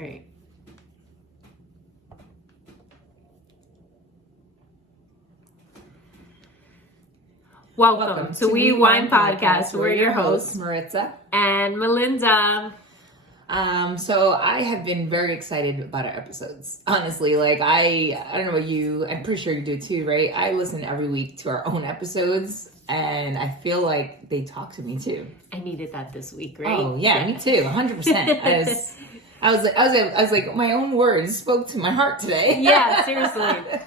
All right. Welcome to We Wine Podcast. We're your hosts, Maritza and Melinda. So I have been very excited about our episodes. Honestly, like I don't know about you. I'm pretty sure you do too, right? I listen every week to our own episodes, and I feel like they talk to me too. I needed that this week, right? Oh yeah. Me too, 100%. I was like, my own words spoke to my heart today. Yeah, seriously.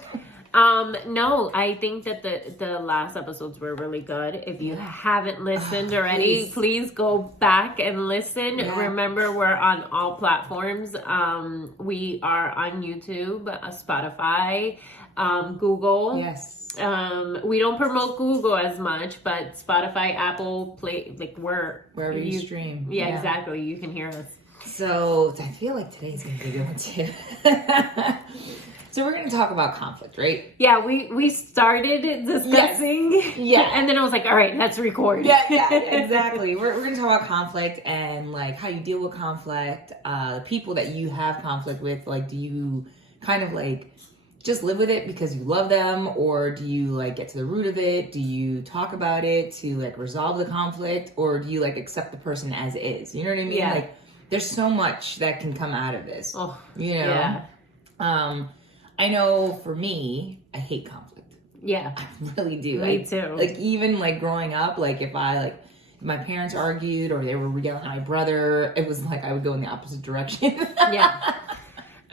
No, I think that the last episodes were really good. If you haven't listened already, please go back and listen. Yeah. Remember, we're on all platforms. We are on YouTube, Spotify, Google. Yes. We don't promote Google as much, but Spotify, Apple, Play, like wherever you stream. Yeah, exactly. You can hear us. So I feel like today's gonna be a good one too. So we're going to talk about conflict, right? Yeah, we started discussing. Yes. Yeah. And then I was like, all right, let's record. Yeah, exactly. We're going to talk about conflict and like how you deal with conflict, the people that you have conflict with. Like, do you kind of like just live with it because you love them, or do you like get to the root of it? Do you talk about it to like resolve the conflict, or do you like accept the person as is? You know what I mean? Yeah. Like, there's so much that can come out of this. Oh, you know? Yeah. I know for me, I hate conflict. Yeah. I really do. Me too. Like, even like growing up, like if my parents argued or they were yelling at my brother, it was like I would go in the opposite direction. Yeah.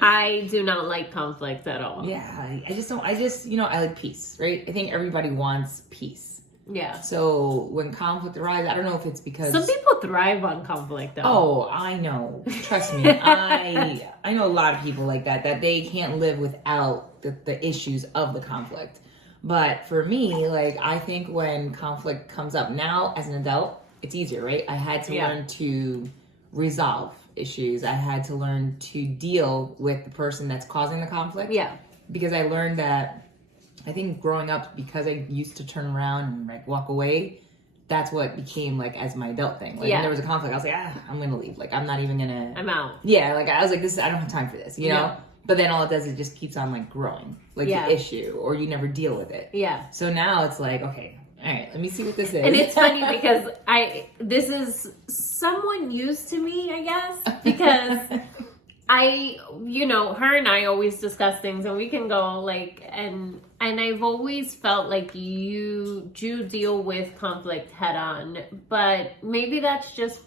I do not like conflict at all. Yeah. I just don't, I like peace, right? I think everybody wants peace. Yeah. So when conflict arises, I don't know if it's because some people thrive on conflict though. Oh, I know. Trust me. I know a lot of people like that they can't live without the issues of the conflict. But for me, like I think when conflict comes up now as an adult, it's easier, right? I had to learn to resolve issues. I had to learn to deal with the person that's causing the conflict. Yeah. Because I learned that I think growing up, because I used to turn around and like walk away, that's what became like as my adult thing. Like when there was a conflict, I was like, I'm gonna leave. Like I'm not even gonna. I'm out. Yeah, like I was like, I don't have time for this, you know. But then all it does is just keeps on like growing, like the issue, or you never deal with it. Yeah. So now it's like, okay, all right, let me see what this is. And it's funny because this is somewhat news to me, I guess, because her and I always discuss things, and we can go like, and I've always felt like you do deal with conflict head on, but maybe that's just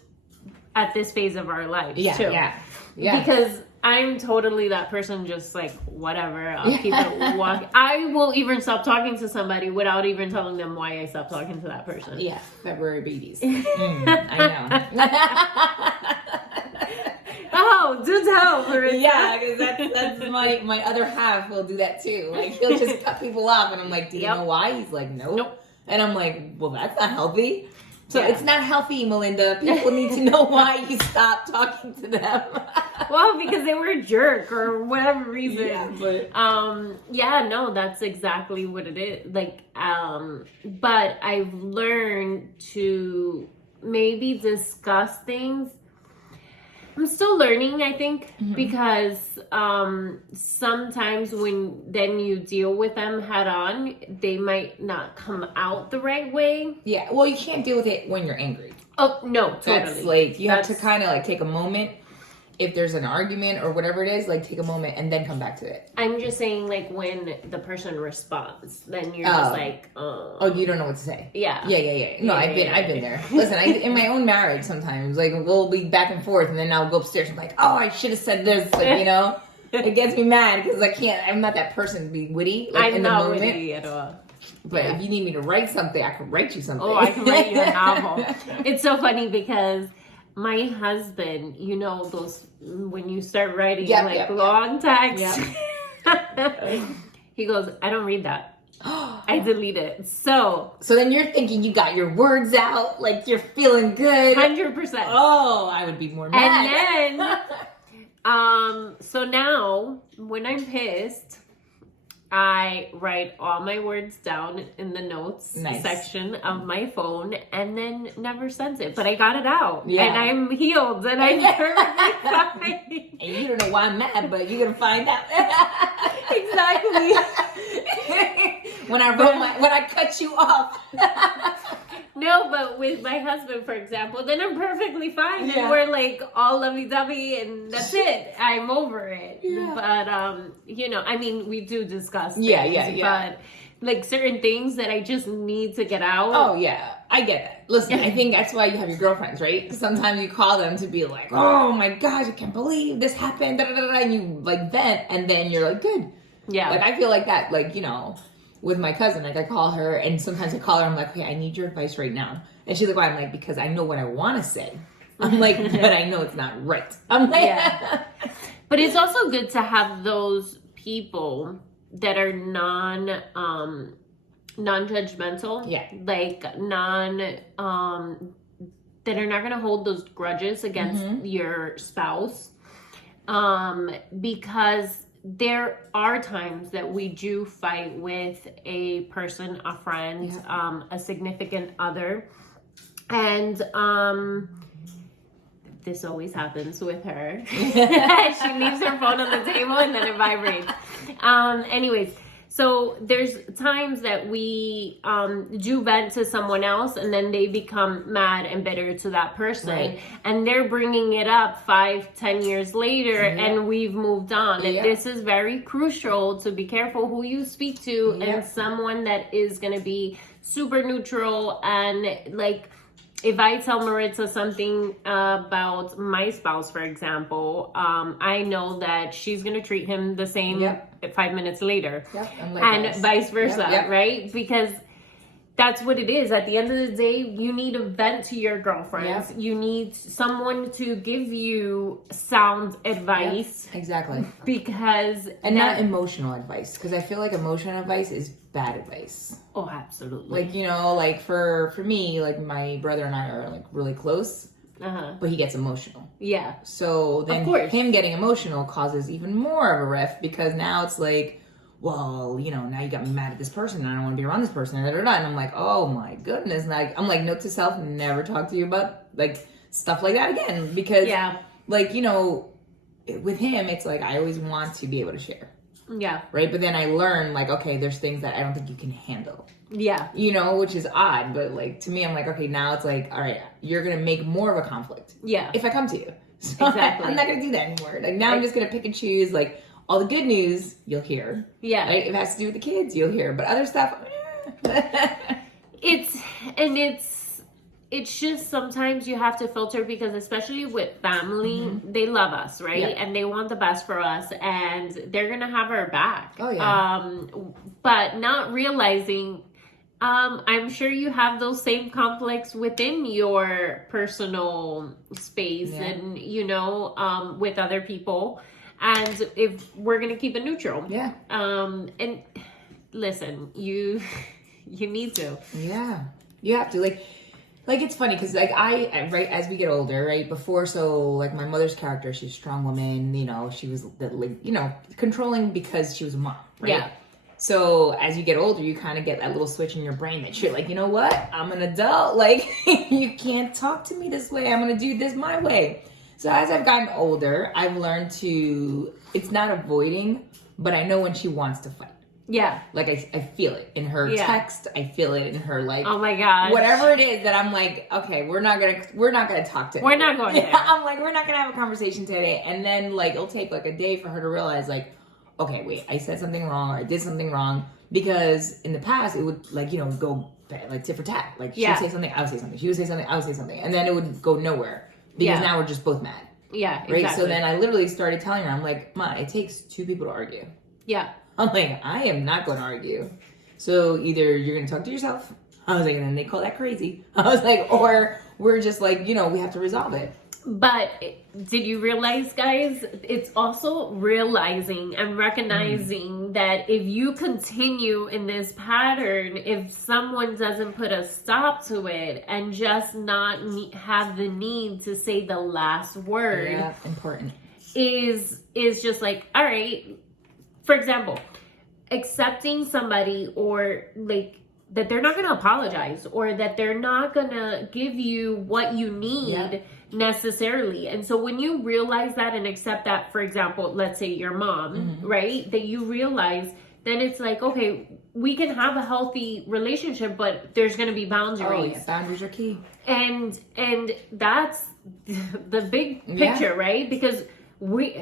at this phase of our lives too. Yeah. Because I'm totally that person, just like, whatever, I'll keep it walking. I will even stop talking to somebody without even telling them why I stopped talking to that person. Yeah, February babies. I know. Oh, do tell, Maritza. Yeah, because that's my other half will do that too. Like, he'll just cut people off, and I'm like, do you know why? He's like, nope. And I'm like, well, that's not healthy. So it's not healthy, Melinda. People need to know why you stopped talking to them. Well, because they were a jerk or whatever reason. Yeah, no, that's exactly what it is. Like, but I've learned to maybe discuss things. I'm still learning, I think, because sometimes when then you deal with them head on, they might not come out the right way. Yeah, well, you can't deal with it when you're angry. Oh, no, totally. That's like, you have to kind of like take a moment. If there's an argument or whatever it is, like take a moment and then come back to it. I'm just saying, like, when the person responds, then you're just like, oh, you don't know what to say. Yeah. Yeah. No, I've been there. Listen, in my own marriage sometimes, like, we'll be back and forth, and then I'll go upstairs and be like, oh, I should have said this, like, you know? It gets me mad because I'm not that person to be witty, like, in the moment. I'm not witty at all. But if you need me to write something, I can write you something. Oh, I can write you a novel. It's so funny because my husband, you know, those when you start writing long text, he goes, I don't read that. I delete it. So then you're thinking you got your words out, like you're feeling good. 100%. Oh, I would be more mad. And then, so now when I'm pissed, I write all my words down in the notes section of my phone and then never send it. But I got it out. Yeah. And I'm healed and I'm perfectly fine. And you don't know why I'm mad, but you're gonna find out. Exactly. when I cut you off. No, but with my husband, for example, then I'm perfectly fine. Yeah. And we're like all lovey-dovey and that's it. I'm over it. Yeah. But, you know, I mean, we do discuss things. Yeah. But like certain things that I just need to get out. Oh, yeah. I get that. Listen, I think that's why you have your girlfriends, right? Sometimes you call them to be like, oh my gosh, I can't believe this happened. Da, da, da, da, and you like vent and then you're like, good. Yeah. Like, I feel like that, like, you know, with my cousin, like, I call her, and sometimes I call her, I'm like, okay, I need your advice right now. And she's like, why? I'm like, because I know what I want to say. I'm like, but I know it's not right. I'm like, yeah. But it's also good to have those people that are non-judgmental. Yeah. Like, that are not going to hold those grudges against your spouse. Because there are times that we do fight with a person, a friend, a significant other. And this always happens with her. She leaves her phone on the table and then it vibrates. Anyways, so there's times that we do vent to someone else and then they become mad and bitter to that person. Right. And they're bringing it up 5-10 years later and we've moved on. And this is very crucial to be careful who you speak to and someone that is going to be super neutral. And like, if I tell Maritza something about my spouse, for example, I know that she's going to treat him the same 5 minutes later. And vice versa, right? Because that's what it is. At the end of the day, you need a vent to your girlfriends. You need someone to give you sound advice. Exactly. Because... And not emotional advice. Because I feel like emotional advice is bad advice. Oh, absolutely. Like, you know, like for me, like my brother and I are like really close. But he gets emotional. Yeah. So then him getting emotional causes even more of a rift because now it's like, well, you know, now you got me mad at this person and I don't want to be around this person. And I'm like, oh my goodness. Like, I'm like, note to self, never talk to you about like stuff like that again. Because like, you know, with him, it's like, I always want to be able to share. Yeah. Right. But then I learned like, okay, there's things that I don't think you can handle. Yeah. You know, which is odd. But like, to me, I'm like, okay, now it's like, all right, you're going to make more of a conflict. Yeah. If I come to you. So exactly. I'm not going to do that anymore. Like now I'm just going to pick and choose like all the good news you'll hear. Yeah. Right? If it has to do with the kids, you'll hear. But other stuff. It's just sometimes you have to filter because especially with family, they love us, right? Yeah. And they want the best for us and they're going to have our back. Oh, yeah. But not realizing, I'm sure you have those same conflicts within your personal space and, you know, with other people. And if we're going to keep it neutral. Yeah. And listen, you need to. Yeah. You have to. Like, it's funny because, like, right, as we get older, right, before, so, like, my mother's character, she's a strong woman, you know, she was, like, you know, controlling because she was a mom, right? Yeah. So, as you get older, you kind of get that little switch in your brain that you're like, you know what? I'm an adult. Like, you can't talk to me this way. I'm going to do this my way. So, as I've gotten older, I've learned to, it's not avoiding, but I know when she wants to fight. Yeah. Like, I feel it in her text. I feel it in her, like, oh my God, whatever it is that I'm like, okay, we're not gonna talk today. We're not going there. I'm like, we're not gonna have a conversation today. And then, like, it'll take, like, a day for her to realize, like, okay, wait, I said something wrong or I did something wrong. Because in the past, it would, like, you know, go, like, tit for tat. Like, she would say something, I would say something. She would say something, I would say something. And then it would go nowhere. Because now we're just both mad. Yeah, exactly. Right? So then I literally started telling her, I'm like, Ma, it takes two people to argue. Yeah. I'm like, I am not going to argue. So either you're going to talk to yourself. I was like, and then they call that crazy. I was like, or we're just like, you know, we have to resolve it. But did you realize, guys, it's also realizing and recognizing that if you continue in this pattern, if someone doesn't put a stop to it and just not have the need to say the last word, important, is just like, all right. For example, accepting somebody or like that they're not going to apologize or that they're not going to give you what you need necessarily. And so when you realize that and accept that, for example, let's say your mom, right, that you realize, then it's like, okay, we can have a healthy relationship, but there's going to be boundaries. Oh, yeah. Boundaries are key. And that's the big picture, right? Because we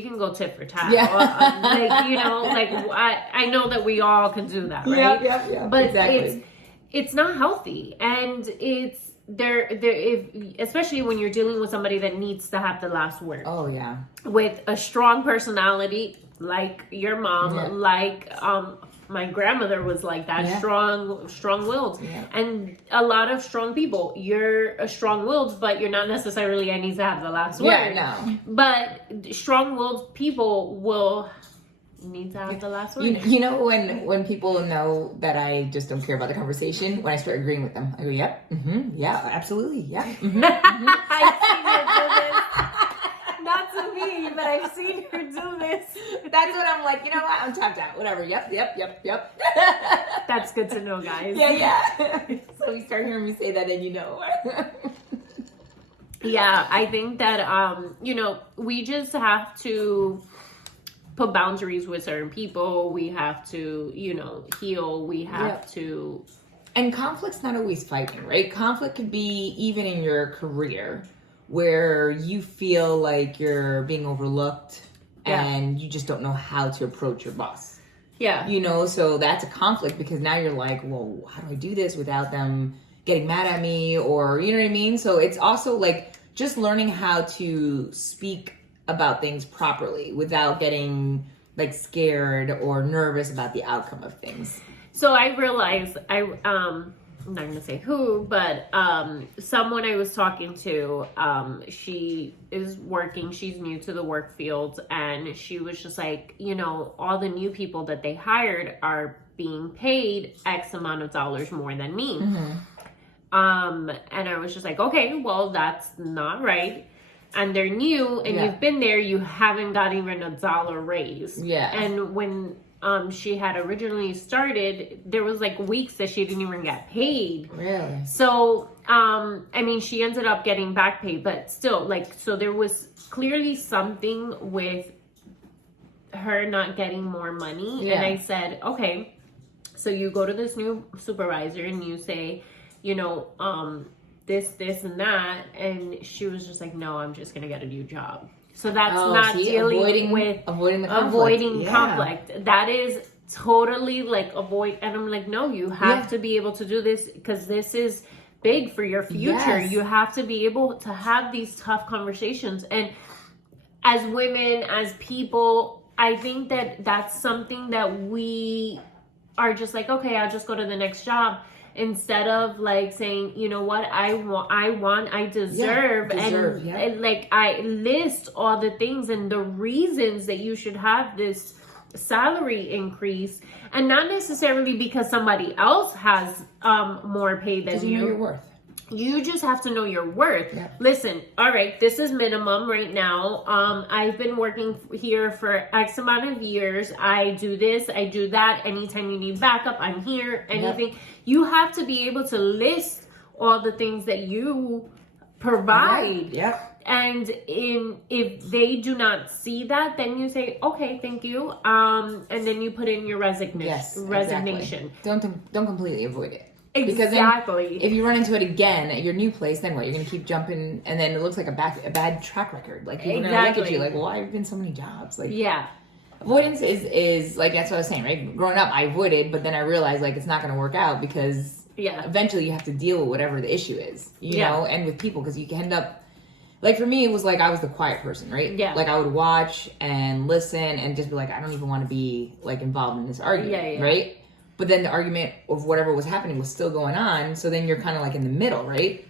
can go tit for tat. Yeah. Like, you know, like I know that we all can do that, right? Yeah. But exactly. it's not healthy, and it's if especially when you're dealing with somebody that needs to have the last word. Oh yeah. With a strong personality, like your mom, like my grandmother was like that, strong-willed, and a lot of strong people. You're a strong-willed, but you're not necessarily I need to have the last word. Yeah, no. But strong-willed people will need to have the last word. You know when people know that I just don't care about the conversation, when I start agreeing with them, I go, yep, yeah, absolutely, yeah. I've seen her do this. Not to me, but I've seen her do this. That's what I'm like, you know what? I'm tapped out. Whatever. Yep. That's good to know, guys. Yeah. So you start hearing me say that, and you know. Yeah, I think that you know, we just have to put boundaries with certain people. We have to, you know, heal. We have to. And conflict's not always fighting, right? Conflict could be even in your career where you feel like you're being overlooked and you just don't know how to approach your boss. Yeah. You know, so that's a conflict because now you're like, well, how do I do this without them getting mad at me? Or, you know what I mean? So it's also like just learning how to speak about things properly without getting like scared or nervous about the outcome of things. So I realized I'm not gonna say who, but someone I was talking to, she is working, she's new to the work field, and she was just like, you know, all the new people that they hired are being paid X amount of dollars more than me. And I was just like, okay, well, that's not right. And they're new, and you've been there, you haven't got even $1 raise. Yeah. And when she had originally started, there was like weeks that she didn't even get paid. Really? So, I mean, she ended up getting back pay, but still, like, so there was clearly something with her not getting more money. Yeah. And I said, okay, so you go to this new supervisor and you say, you know, this and that. And she was just like, no, I'm just going to get a new job. So that's not dealing with avoiding conflict. That is totally like avoid. And I'm like, no, you have to be able to do this because this is big for your future. You have to be able to have these tough conversations. And as women, as people, I think that that's something that we are just like, okay, I'll just go to the next job. Instead of like saying, you know what, I deserve, and like I list all the things and the reasons that you should have this salary increase, and not necessarily because somebody else has more pay than you. Know your worth. You just have to know your worth. Yeah. Listen, all right, this is minimum right now. I've been working here for X amount of years. I do this, I do that. Anytime you need backup, I'm here. Anything. Yep. You have to be able to list all the things that you provide. Right. Yep. And if they do not see that, then you say, okay, thank you. And then you put in your resignation. Yes, resignation. Exactly. Don't completely avoid it. Exactly. Because then if you run into it again at your new place, then what? You're going to keep jumping, and then it looks like a bad track record. Like people are going to look at you like, well, why have you been so many jobs? Like, avoidance is like, that's what I was saying, right? Growing up, I avoided, but then I realized like it's not going to work out because eventually you have to deal with whatever the issue is, you know, and with people, because you can end up. Like for me, it was like I was the quiet person, right? Yeah. Like I would watch and listen and just be like, I don't even want to be like involved in this argument, right? But then the argument of whatever was happening was still going on. So then you're kind of like in the middle, right?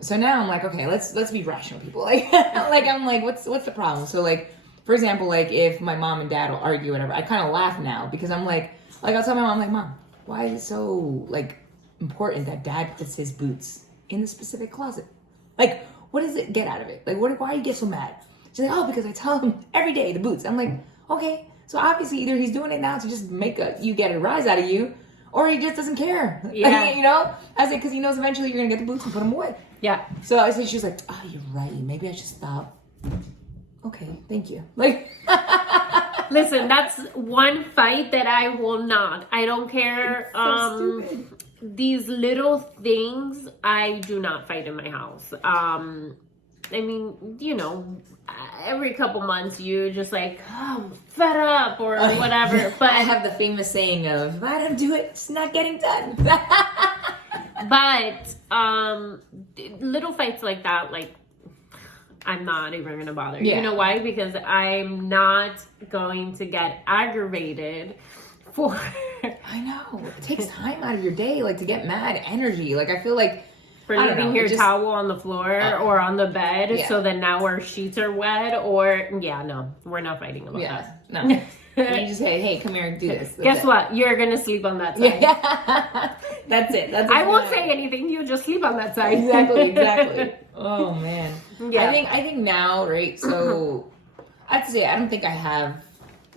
So now I'm like, okay, let's be rational, people. Like, I'm like, what's the problem? So like, for example, like if my mom and dad will argue, whatever, I kind of laugh now because I'm like I'll tell my mom, like, Mom, why is it so like important that dad puts his boots in the specific closet? Like, what does it get out of it? Like, why do you get so mad? She's like, oh, because I tell him every day the boots. I'm like, okay. So obviously either he's doing it now to just make you get a rise out of you, or he just doesn't care. Yeah. You know? I said, because he knows eventually you're going to get the boots and put them away. Yeah. So I said, she was like, oh, you're right. Maybe I should stop. Okay, thank you. Like, listen, that's one fight that I will not. I don't care. So stupid. These little things, I do not fight in my house. I mean, you know, every couple months you just like, oh, I'm fed up or whatever. But I have the famous saying of, if I don't do it, it's not getting done. But little fights like that, like, I'm not even gonna bother. Yeah. You know why? Because I'm not going to get aggravated for. I know. It takes time out of your day, like, to get mad energy. Like, I feel like For I don't leaving know, your it just- towel on the floor or on the bed, Yeah. so that now our sheets are wet, or no, we're not fighting about that. no. You just say, hey, come here and do this. That's Guess it. what? You're gonna sleep on that side. Yeah. That's it. That's I won't it. say anything. You just sleep on that side. Exactly. Oh man. Yeah. I think now, right? So I have to say, I don't think I have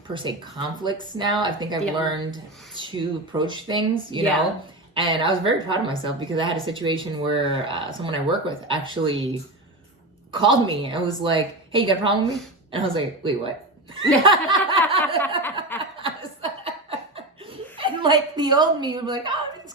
per se conflicts now. I think I've learned to approach things, you know. And I was very proud of myself because I had a situation where someone I work with actually called me and was like, "Hey, you got a problem with me?" And I was like, "Wait, what?" And like the old me would be like, "Oh, everything's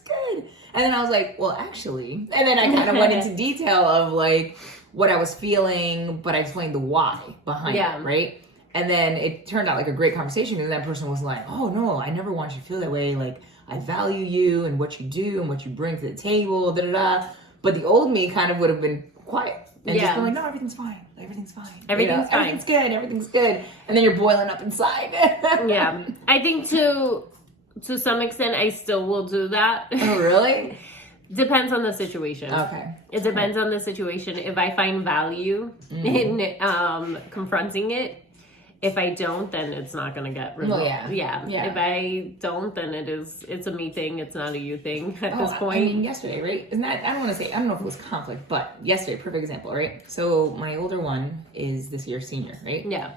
good. And then I was like, well, actually, and then I kind of went into detail of like what I was feeling, but I explained the why behind it, right? And then it turned out like a great conversation, and that person was like, oh no, I never want you to feel that way. Like, I value you and what you do and what you bring to the table, da da da. But the old me kind of would have been quiet and just been like, no, everything's fine. Everything's fine. Everything's fine. Everything's good. And then you're boiling up inside. Yeah. I think to some extent, I still will do that. Oh, really? Depends on the situation. Okay. It depends on the situation. If I find value in confronting it, if I don't, then it's not going to get resolved. Well, yeah. If I don't, then it's a me thing. It's not a you thing at this point. I mean, yesterday, right? Isn't that, I don't know if it was conflict, but yesterday, perfect example, right? So my older one is this year's senior, right? Yeah.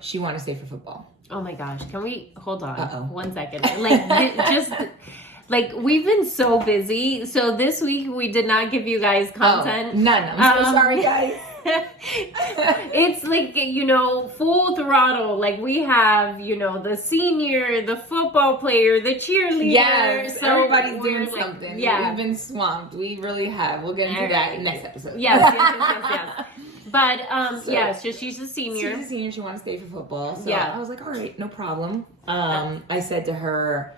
She wanted to stay for football. Oh my gosh. Can we hold on Uh-oh. 1 second? Like, we've been so busy. So this week we did not give you guys content. None. I'm so sorry, guys. It's like, you know, full throttle. Like, we have, you know, the senior, the football player, the cheerleader. Yes, so everybody's we're doing like, something. Yeah. We've been swamped. We really have. We'll get into that in next episode. Yes. But, so she's a senior. She's a senior. She wants to stay for football. So Yeah. I was like, all right, no problem. I said to her,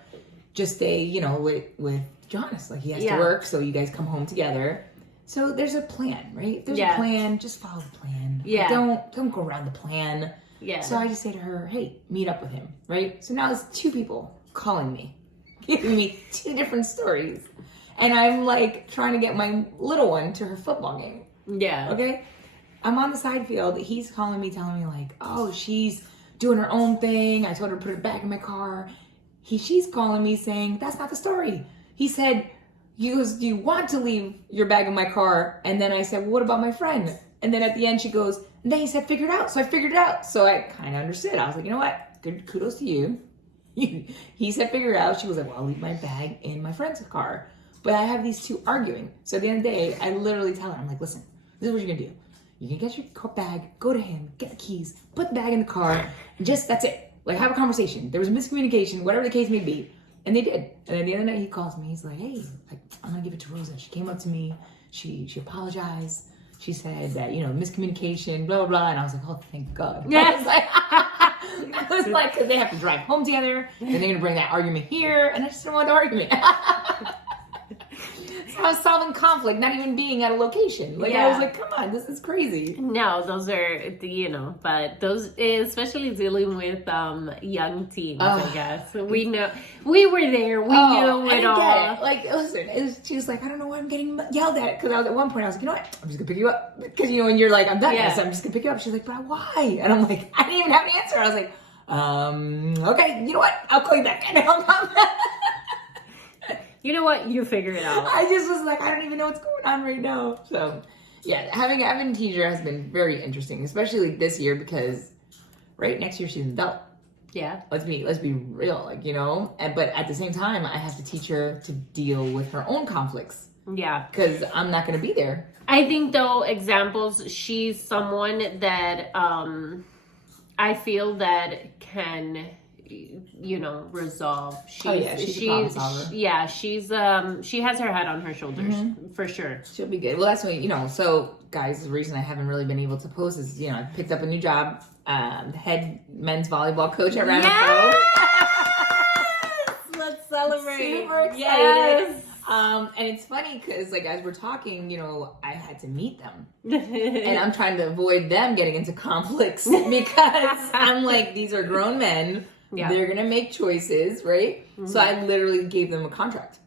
just stay, you know, with Jonas. Like, he has to work, so you guys come home together. So there's a plan, right? There's a plan. Just follow the plan. Yeah. Like, don't go around the plan. Yeah. So I just say to her, hey, meet up with him, right? So now there's two people calling me, giving me two different stories. And I'm like trying to get my little one to her football game. Yeah. Okay? I'm on the side field. He's calling me, telling me like, oh, she's doing her own thing. I told her to put it back in my car. She's calling me saying, that's not the story. He said, do you want to leave your bag in my car? And then I said, well, what about my friend? And then at the end she goes, and then he said, figure it out. So I figured it out. So I kind of understood. I was like, you know what? Good, kudos to you. He said, figure it out. She was like, well, I'll leave my bag in my friend's car. But I have these two arguing. So at the end of the day, I literally tell her, I'm like, listen, this is what you're going to do. You can get your bag, go to him, get the keys, put the bag in the car, and that's it. Like, have a conversation. There was a miscommunication, whatever the case may be. And they did. And at the end of the night, he calls me. He's like, hey, I'm going to give it to Rosa. She came up to me. She apologized. She said that, you know, miscommunication, blah, blah, blah. And I was like, oh, thank God. Yes. I was like, because they have to drive home together. And they're going to bring that argument here. And I just don't want the argument. So I was solving conflict, not even being at a location. Like, I was like, come on, this is crazy. No, those are, you know, but those, especially dealing with young teens, I guess. We know, we were there, we knew it all. Get it. Like, listen, she was like, I don't know why I'm getting yelled at. Because I was at one point, I was like, you know what? I'm just going to pick you up. Because, you know, when you're like, I'm done. So I'm just going to pick you up. She's like, but why? And I'm like, I didn't even have an answer. I was like, okay, you know what? I'll call you back. And I'm you know what? You figure it out. I just was like, I don't even know what's going on right now. So, yeah, having a teacher has been very interesting, especially like this year because, right, next year she's an adult. Yeah. Let's be real, like, you know. But at the same time, I have to teach her to deal with her own conflicts. Yeah. Because I'm not going to be there. I think, though, examples, she's someone that I feel that can, resolve. She's a problem solver. Yeah, she has her head on her shoulders, for sure. She'll be good. Well, that's what, so guys, the reason I haven't really been able to post is, I picked up a new job, head men's volleyball coach at Ramapo. Yes! Let's celebrate. Super excited. Yes. And it's funny because, as we're talking, I had to meet them. And I'm trying to avoid them getting into conflicts because I'm like, these are grown men. Yeah. They're going to make choices, right? Mm-hmm. So I literally gave them a contract.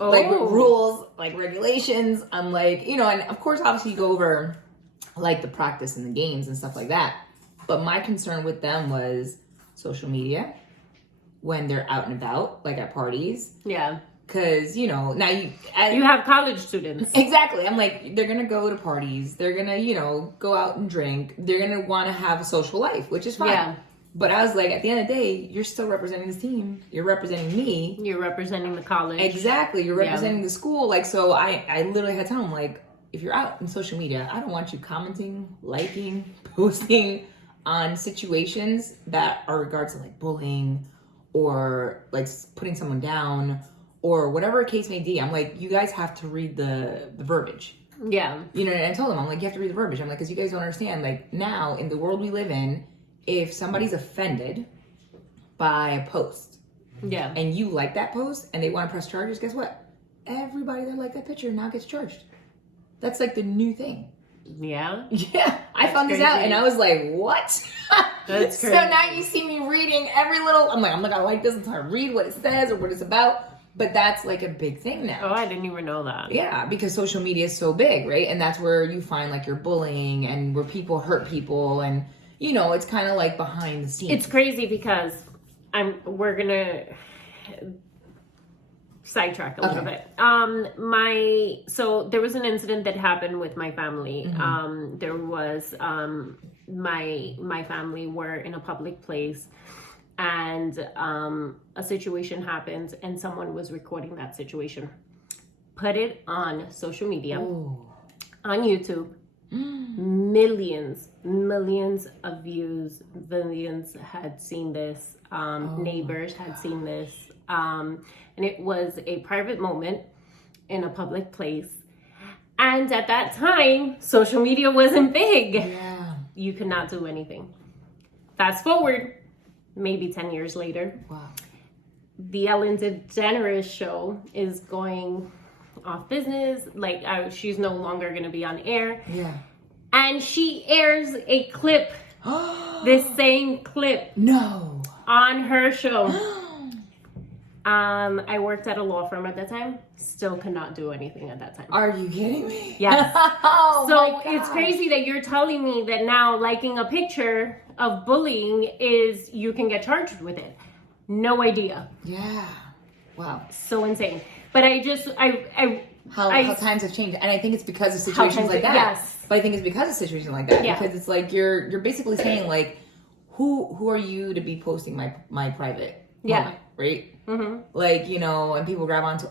Oh. With rules, regulations. I'm like, and of course, obviously you go over, the practice and the games and stuff like that. But my concern with them was social media when they're out and about, at parties. Yeah. Because, now you have college students. Exactly. I'm like, they're going to go to parties. They're going to, go out and drink. They're going to want to have a social life, which is fine. Yeah. But I was like, at the end of the day, you're still representing this team. You're representing me. You're representing the college. Exactly. You're representing the school. So I literally had to tell them, if you're out in social media, I don't want you commenting, liking, posting on situations that are regards to bullying or putting someone down or whatever case may be. I'm like, you guys have to read the verbiage. Yeah. And I told them, I'm like, you have to read the verbiage. I'm like, because you guys don't understand, now in the world we live in, if somebody's offended by a post, and you like that post and they want to press charges, guess what? Everybody that liked that picture now gets charged. That's the new thing. Yeah. Yeah. I found this out and I was like, what? That's crazy. So now you see me reading every little, I'm not gonna like this until I read what it says or what it's about. But that's a big thing now. Oh, I didn't even know that. Yeah, because social media is so big, right? And that's where you find your bullying and where people hurt people and it's kind of behind the scenes. It's crazy because we're gonna sidetrack a little bit. So there was an incident that happened with my family. Mm-hmm. There was my family were in a public place and a situation happened and someone was recording that situation. Put it on social media, on YouTube. Millions of views. Millions had seen this. Neighbors had seen this. And it was a private moment in a public place. And at that time, social media wasn't big. Yeah. You could not do anything. Fast forward, maybe 10 years later. Wow. The Ellen DeGeneres show is going off business. She's no longer going to be on air. Yeah. And she airs a clip, this same clip. No. On her show. I worked at a law firm at that time. Still could not do anything at that time. Are you kidding me? Yes. So it's crazy that you're telling me that now liking a picture of bullying is you can get charged with it. No idea. Yeah. Wow. So insane. But how times have changed, and I think it's because of situations like that. Yes. But I think it's because of situations like that. Yeah. Because it's you're basically saying who are you to be posting my private moment, right? Mm-hmm. And people grab onto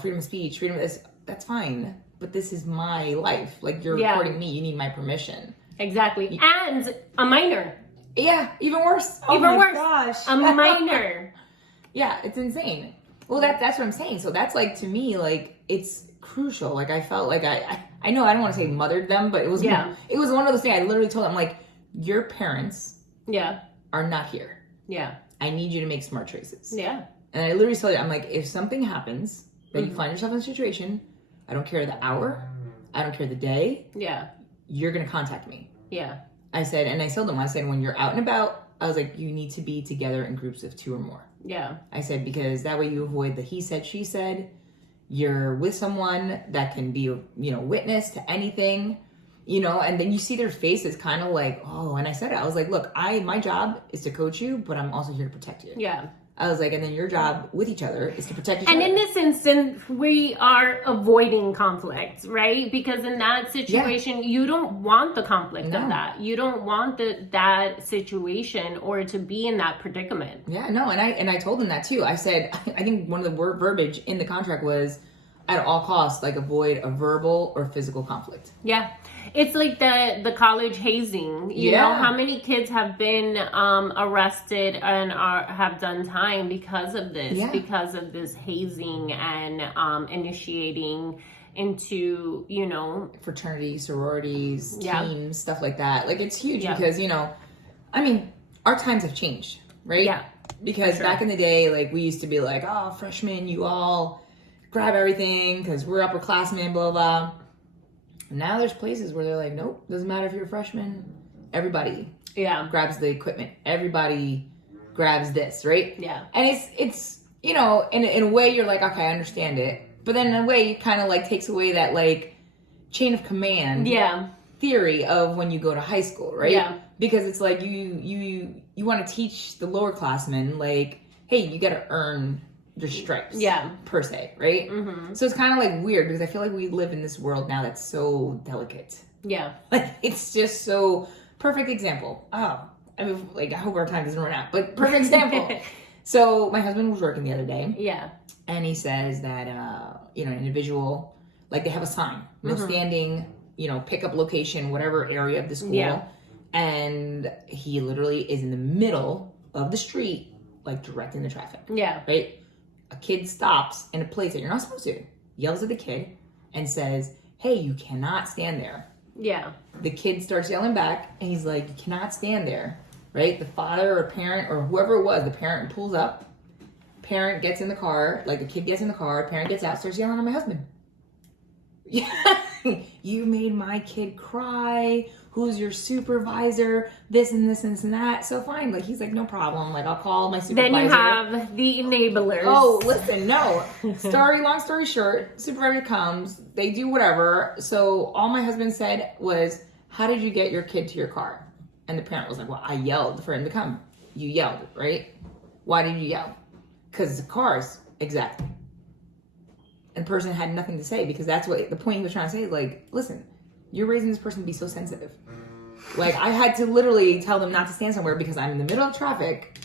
freedom of speech, freedom of this. That's fine, but this is my life. You're recording me. You need my permission. Exactly. And a minor. Yeah, even worse. Even worse. Gosh. A minor. Yeah, it's insane. Well, that's what I'm saying. So that's to me, it's crucial. I felt I know I don't want to say mothered them, but it was it was one of those things. I literally told them your parents are not here. Yeah. I need you to make smart choices. Yeah. And I literally told them, if something happens that you find yourself in a situation, I don't care the hour, I don't care the day. Yeah. You're gonna contact me. Yeah. I said, and I told them, when you're out and about, I was you need to be together in groups of 2 or more. Yeah. I said, because that way you avoid the he said, she said. You're with someone that can be, witness to anything, and then you see their faces kind of and I said it. I was look, my job is to coach you, but I'm also here to protect you. Yeah. I was and then your job with each other is to protect each other. And in this instance, we are avoiding conflict, right? Because in that situation, you don't want the conflict of that. You don't want that situation or to be in that predicament. Yeah, no, and I told them that too. I said, I think one of the verbiage in the contract was, at all costs, like, avoid a verbal or physical conflict. Yeah. It's like the college hazing. You know, how many kids have been arrested and have done time because of this, because of this hazing and initiating into, you know, fraternities, sororities, teams, stuff like that. Like, it's huge because, you know, I mean, our times have changed, right? Yeah. Because back in the day, like, we used to be like, oh, freshmen, you all grab everything because we're upperclassmen, blah, blah. Now there's places where they're like, nope, doesn't matter if you're a freshman. Everybody grabs the equipment. Everybody grabs this, right? Yeah. And it's you know, in a way you're like, okay, I understand it. But then in a way it kind of like takes away that like chain of command theory of when you go to high school, right? Yeah. Because it's like you want to teach the lower classmen like, hey, you got to earn your stripes, per se, right? Mm-hmm. So it's kind of like weird because I feel like we live in this world now that's so delicate. Yeah, like it's just so perfect example. Oh, I mean, like I hope our time doesn't run out, but perfect example. So my husband was working the other day, and he says that you know, an individual, like they have a sign, no standing, you know, pickup location, whatever area of the school, and he literally is in the middle of the street, like directing the traffic. Yeah, right. A kid stops in a place that you're not supposed to, yells at the kid and says, hey, you cannot stand there. Yeah. The kid starts yelling back and he's like, you cannot stand there, right? The father or parent or whoever it was, the parent pulls up, parent gets in the car, like the kid gets in the car, parent gets out, starts yelling at my husband. Yeah. You made my kid cry. Who's your supervisor? This and this and this and that. So fine. Like, he's like, no problem. Like, I'll call my supervisor. Then you have the enablers. Oh, listen, no. Long story short, supervisor comes. They do whatever. So all my husband said was, how did you get your kid to your car? And the parent was like, well, I yelled for him to come. You yelled, right? Why did you yell? Because the cars. Exactly. And the person had nothing to say because that's what the point he was trying to say. Like, listen, you're raising this person to be so sensitive. Like, I had to literally tell them not to stand somewhere because I'm in the middle of traffic.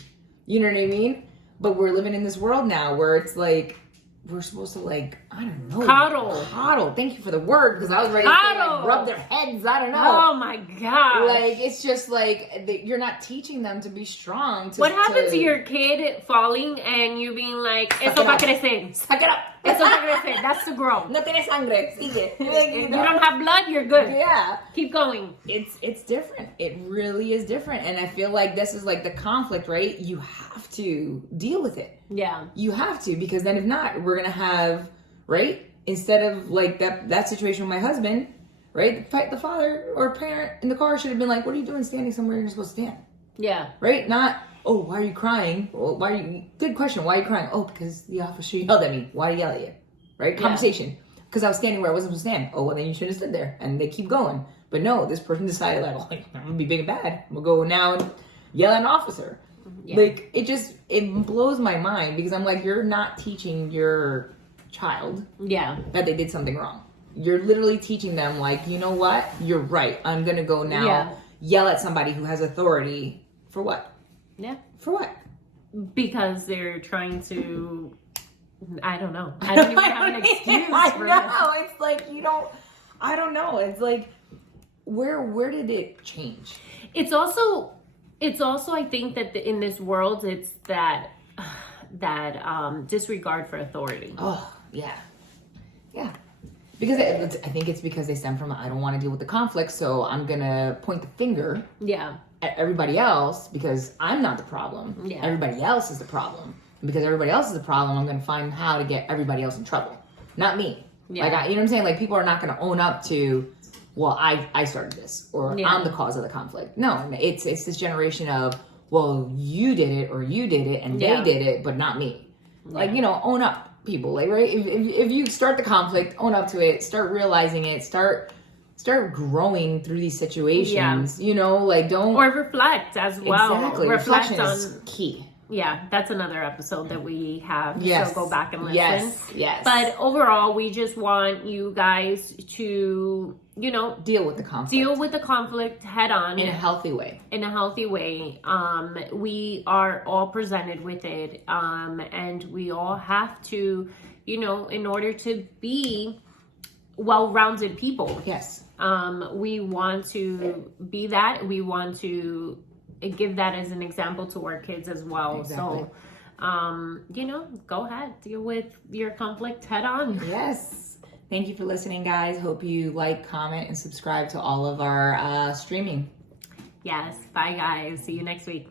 You know what I mean? But we're living in this world now where it's like, we're supposed to, like, I don't know. Coddle. Thank you for the word because I was ready to say, like, rub their heads. I don't know. Oh, my God. Like, it's just like, you're not teaching them to be strong. What happened to your kid falling and you being like, eso va a crecer? Suck it up. Eso va a crecer. That's to grow. No tiene sangre. Sigue. You don't have blood, you're good. Yeah. Keep going. It's different. It really is different. And I feel like this is like the conflict, right? You have to deal with it. Yeah. You have to, because then if not, we're going to have, right? Instead of like that situation with my husband, right? The father or parent in the car should have been like, what are you doing standing somewhere you're supposed to stand? Yeah. Right? Not, oh, why are you crying? Well, good question. Why are you crying? Oh, because the officer yelled at me. Why did he yell at you? Right? Conversation. Because I was standing where I wasn't supposed to stand. Oh, well, then you should have stood there. And they keep going. But no, this person decided, like, oh, I'm going to be big and bad. I'm going to go now and yell at an officer. Yeah. Like, it blows my mind because I'm like, you're not teaching your child that they did something wrong. You're literally teaching them, like, you know what? You're right. I'm going to go now yell at somebody who has authority. For what? Yeah. For what? Because they're trying to, I don't know. I don't even have an excuse for that. It's like, I don't know. It's like, where did it change? It's also I think that in this world, it's that disregard for authority. Oh, yeah. Yeah. Because I think it's because they stem from, I don't want to deal with the conflict, so I'm going to point the finger at everybody else because I'm not the problem. Yeah. Everybody else is the problem. And because everybody else is the problem, I'm going to find how to get everybody else in trouble. Not me. Yeah. Like, you know what I'm saying? Like, people are not going to own up to, well, I started this, or I'm the cause of the conflict. No, it's this generation of, well, you did it, or you did it, and they did it, but not me. Yeah. Like, own up, people. Like, right? If you start the conflict, own up to it, start realizing it, start growing through these situations. Like, don't... Or reflect as well. Exactly. Reflection is key. Yeah, that's another episode that we have. Yes. So go back and listen. Yes. But overall, we just want you guys to, deal with the conflict. Deal with the conflict head on. In a healthy way. We are all presented with it. And we all have to you know, in order to be well-rounded people. Yes. We want to be that. We want to give that as an example to our kids as well. Exactly. So, you know, go ahead, deal with your conflict head on. Yes. Thank you for listening, guys. Hope you like, comment, and subscribe to all of our streaming. Yes. Bye, guys. See you next week.